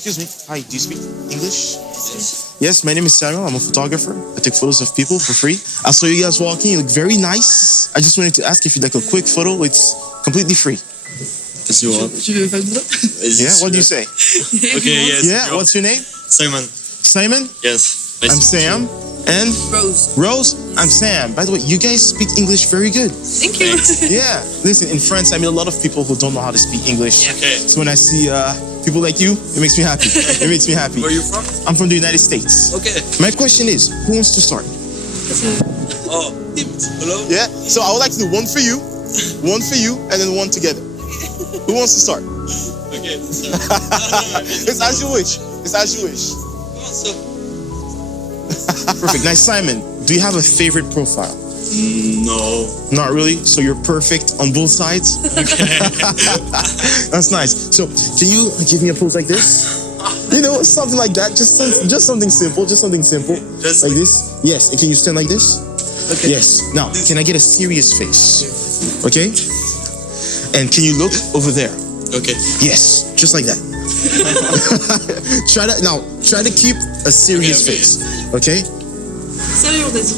excuse me. Hi, do you speak English? Yes, my name is Samuel. I'm a photographer. I take photos of people for free. I saw you guys walking. You look very nice. I just wanted to ask if you'd like a quick photo. It's completely free. Qu'est-ce que tu veux? Tu veux faire une photo? Yeah, what do you say? Okay, yes. Yeah, what's your name? Simon. Simon? Yes. I'm Sam. And? Rose. Rose? I'm Sam. By the way, you guys speak English very good. Thank you. Yeah. Listen, in France, I meet a lot of people who don't know how to speak English. Okay. So when I see people like you, it makes me happy. It makes me happy. Where are you from? I'm from the United States. Okay. My question is, who wants to start? Oh, hello? Yeah? So I would like to do one for you, and then one together. Who wants to start? Okay. It's as you wish. It's as you wish. Comment ça? Perfect. Nice, Simon. Do you have a favorite profile? No. Not really. So you're perfect on both sides. Okay. That's nice. So can you give me a pose like this? You know, something like that. Just something simple. Just something simple. Just like this. Yes. And can you stand like this? Okay. Yes. Now, can I get a serious face? Okay. And can you look over there? Okay. Yes. Just like that. Try to keep a serious Okay. face. Okay. Salut, on t'a dit.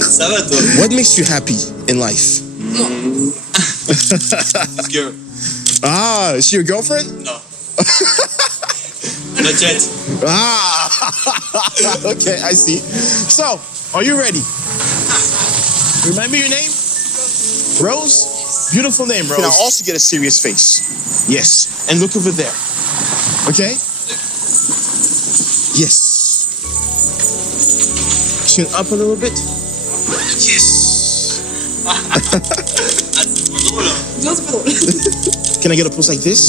Ça va toi? What makes you happy in life? Girl. Ah, is she your girlfriend? No. Not yet. Ah, okay, I see. So, are you ready? Remind me your name? Rose? Beautiful name, Rose. Can I also get a serious face? Yes. And look over there. Okay? Yes. Chin up a little bit. Yes. Non, c'est pas drôle. Can I get a pose like this?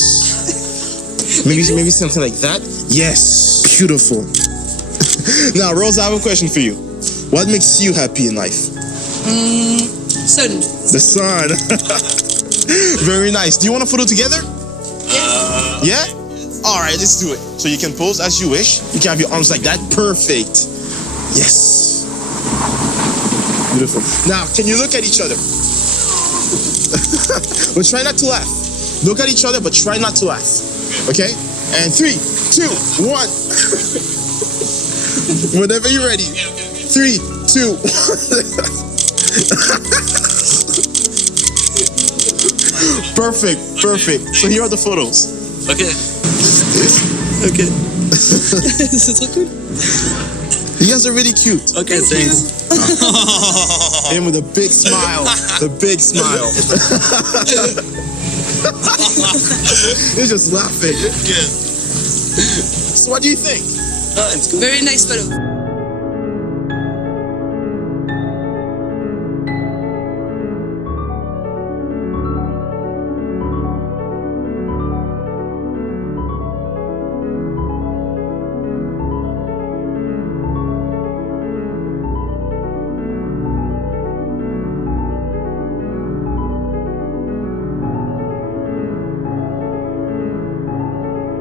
Maybe something like that. Yes. Beautiful. Now, Rose, I have a question for you. What makes you happy in life? Sun. The sun. Very nice. Do you want a photo together? Yeah? All right, let's do it. So you can pose as you wish. You can have your arms like that. Perfect. Yes. Beautiful. Now, can you look at each other? But try not to laugh. Look at each other, but try not to laugh. Okay? And 3, 2, 1. Whenever you're ready. 3, 2, 1. Perfect, perfect. So here are the photos. Okay. Okay. C'est trop cool. You guys are really cute. Okay, thanks. And with a big smile. The big smile. You're just laughing. Good. So what do you think? Oh, it's cool. Very nice photo.